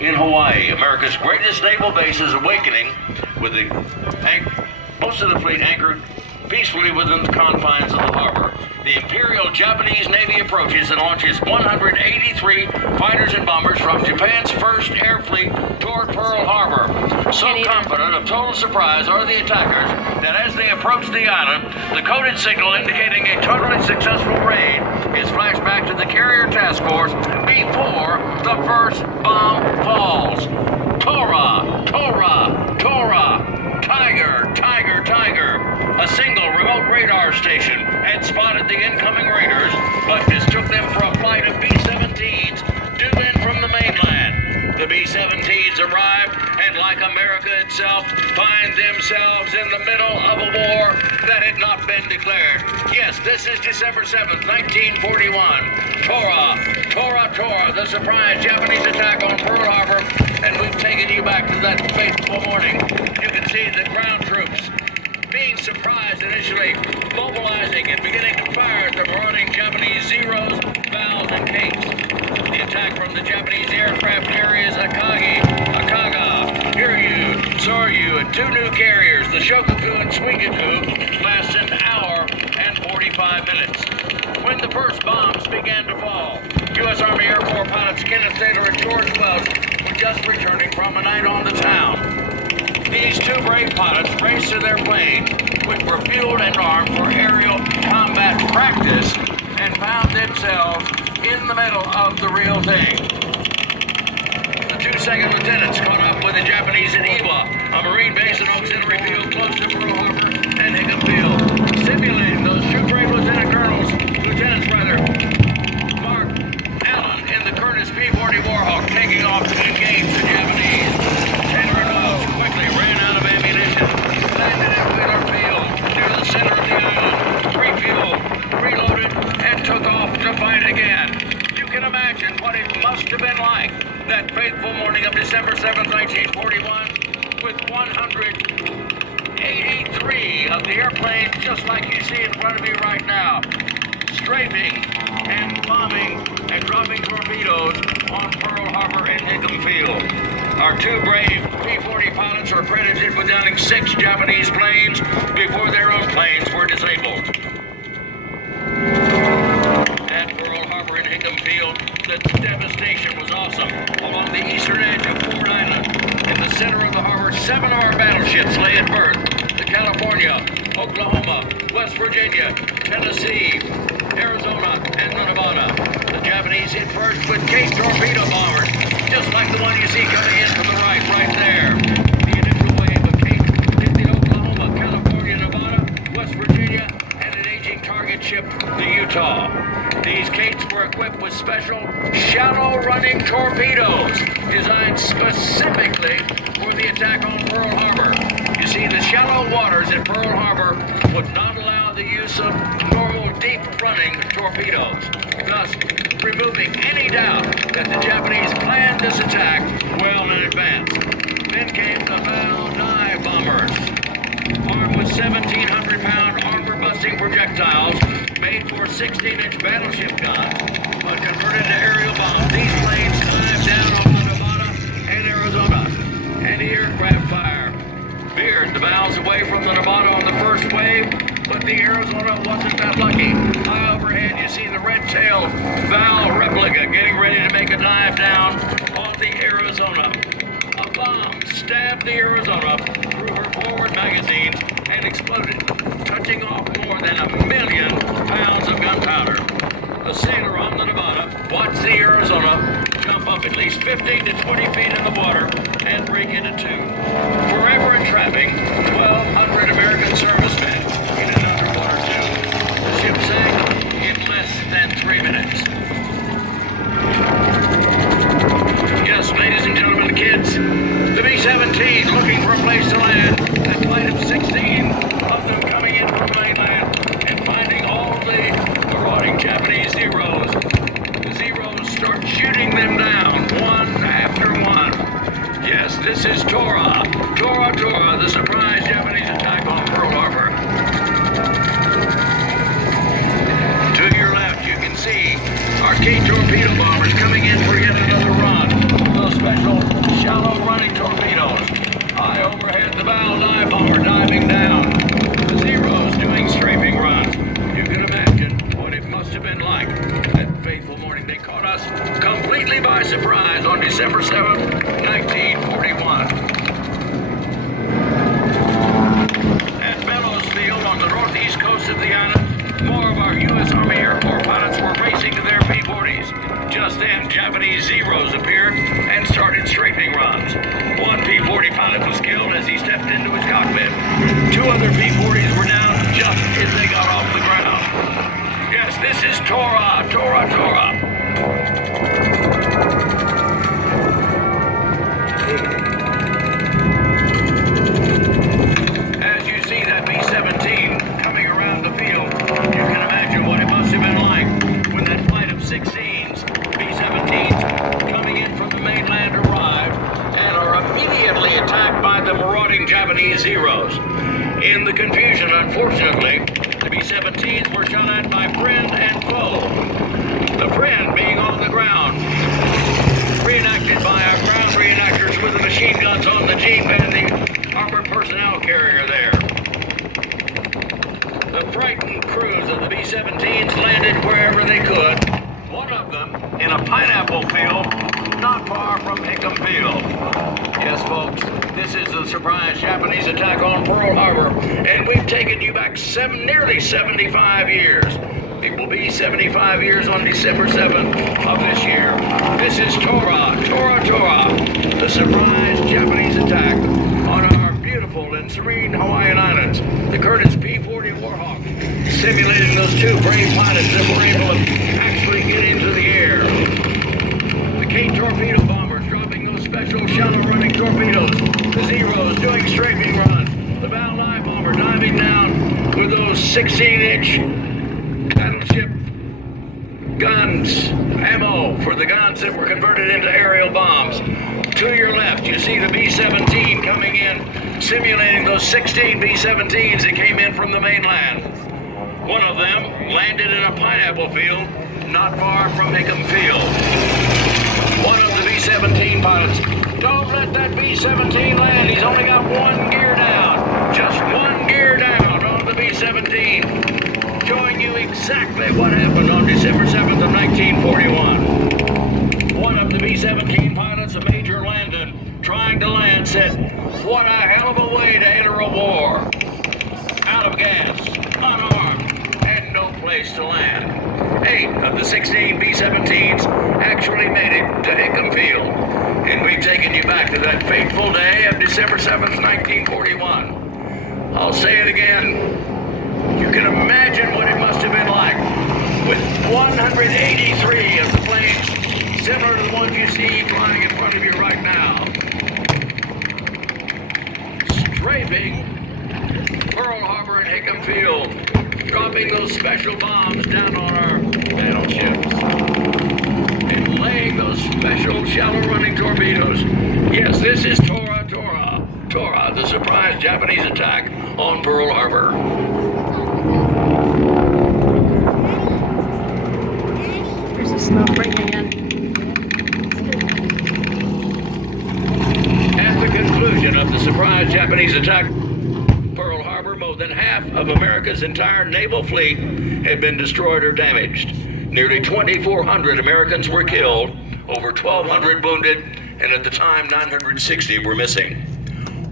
in Hawaii. America's greatest naval base is awakening with most of the fleet anchored peacefully within the confines of the harbor. The Imperial Japanese Navy approaches and launches 183 fighters and bombers from Japan's first air fleet toward Pearl Harbor. So confident of total surprise are the attackers that as they approach the island, the coded signal indicating a totally successful raid is flashed back to the carrier task force before the first bomb falls. TORA, TORA, TORA, Tiger, Tiger, Tiger. A single remote radar station had spotted the incoming raiders, but mistook them for a flight of B-17s due in from the mainland. The B-17s arrived and, like America itself, find themselves in the middle of a war that had not been declared. Yes, this is December 7th, 1941. TORA, TORA, TORA, the surprise Japanese attack on Pearl Harbor, and we've taken you back to that fateful morning. You can see the ground troops being surprised initially, mobilizing and beginning to fire at the marauding Japanese Zeros, Vals, and Capes. The attack from the Japanese aircraft carriers Akaga, Hiryu, Soryu, and two new carriers, the Shokaku and Suigaku, lasts an hour and 45 minutes. When the first bombs began to fall, U.S. Army Air Corps pilots Kenneth Taylor and George Wells were just returning from a night on the town. These two brave pilots raced to their planes, which were fueled and armed for aerial combat practice, and found themselves in the middle of the real thing. The two second lieutenants caught up with the Japanese at Iwa, a Marine base and auxiliary field close to Pearl Harbor and Hickam Field, simulating those two brave lieutenants, Mark Allen in the Curtiss P-40 Warhawk, taking off to engage the Japanese. Taylor and Wells quickly ran out of ammunition, landed at Wheeler Field near the center of the island, refueled, reloaded, and took off to fight again. You can imagine what it must have been like that fateful morning of December 7th, 1941, with 183 of the airplanes, just like you see in front of me right now, strafing and bombing and dropping torpedoes on Pearl Harbor and Hickam Field. Our two brave P-40 pilots are credited with downing 6 Japanese planes before their own planes were disabled. At Pearl Harbor and Hickam Field, the devastation was awesome. Along the eastern edge of Ford Island, in the center of the harbor, 7 of our battleships lay at berth. The California, Oklahoma, West Virginia, Tennessee, Arizona, and the Nevada. The Japanese hit first with Cape torpedo bombers, just like the one you see coming in from the right there. The initial wave of Cape hit the Oklahoma, California, Nevada, West Virginia, and an aging target ship, the Utah. These Capes were equipped with special shallow-running torpedoes designed specifically for the attack on Pearl Harbor. You see, the shallow waters at Pearl Harbor would not allow the use of normal deep-running torpedoes, thus removing any doubt that the Japanese planned this attack well in advance. Then came the Val dive bombers, armed with 1,700-pound armor-busting projectiles made for 16-inch battleship guns, but converted to aerial bombs. These planes dived down on the Nevada and Arizona. Anti-aircraft fire veered the Vals away from the Nevada on the first wave, but the Arizona wasn't that lucky. High overhead, you see the red-tailed Val replica getting ready to make a dive down on the Arizona. A bomb stabbed the Arizona through her forward magazines and exploded, touching off more than 1 million pounds of gunpowder. The sailor on the Nevada watched the Arizona jump up at least 15 to 20 feet in the water and break into two, forever entrapping 1,200 American servicemen in an underwater tube. The ship sank in less than 3 minutes. Yes, ladies and gentlemen, kids, the B-17 looking for a place to land, a flight of 16 of them coming in from mainland and finding all the marauding Japanese Zeros. The Zeros start shooting them down, one after one. Yes, this is TORA, TORA, TORA, the surprise Japanese attack on Pearl Harbor. on December 7th, 1941. At Bellows Field on the northeast coast of the island, more of our U.S. Army Air Corps pilots were racing to their P-40s. Just then, Japanese Zeros appeared and started strafing runs. One P-40 pilot was killed as he stepped into his cockpit. Two other P-40s were down just as they got off the ground. Yes, this is TORA, TORA, TORA. As you see that B-17 coming around the field, you can imagine what it must have been like when that flight of 16s, B-17s, coming in from the mainland arrived and are immediately attacked by the marauding Japanese Zeros. In the confusion, unfortunately, the B-17s were shot at by friend and foe. The friend being on the ground, reenacted by our ground reenactors with the machine guns on the Jeep and the armored personnel carrier there. The frightened crews of the B-17s landed wherever they could, one of them in a pineapple field not far from Hickam Field. Yes, folks, this is the surprise Japanese attack on Pearl Harbor, and we've taken you back nearly 75 years. It will be 75 years on December 7th of this year. This is TORA, TORA, TORA, the surprise Japanese attack on our beautiful and serene Hawaiian Islands. The Curtiss P-40 Warhawk simulating those two brave pilots that were able to actually get into the air. The K torpedo bombers dropping those special shallow running torpedoes. The Zeros doing strafing runs. The Valiant bomber diving down with those 16-inch battleship guns, ammo for the guns that were converted into aerial bombs. To your left, you see the B-17 coming in, simulating those 16 B-17s that came in from the mainland. One of them landed in a pineapple field not far from Hickam Field. One of the B-17 pilots, don't let that B-17 land. He's only got one gear down. Just one gear down on the B-17. Showing you exactly what happened on December 7th of 1941. One of the B-17 pilots, a Major Landon, trying to land, said, "What a hell of a way to enter a war. Out of gas, unarmed, and no place to land." 8 of the 16 B-17s actually made it to Hickam Field. And we've taken you back to that fateful day of December 7th, 1941. I'll say it again. You can imagine what it must have been like with 183 of the planes similar to the ones you see flying in front of you right now, strafing Pearl Harbor and Hickam Field, dropping those special bombs down on our battleships, and laying those special shallow running torpedoes. Yes, this is TORA, TORA, TORA, the surprise Japanese attack on Pearl Harbor. There's a smoke break again. At the conclusion of the surprise Japanese attack, Pearl Harbor, more than half of America's entire naval fleet had been destroyed or damaged. Nearly 2,400 Americans were killed, over 1,200 wounded, and at the time 960 were missing.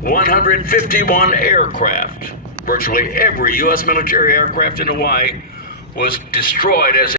151 aircraft, virtually every U.S. military aircraft in Hawaii, was destroyed as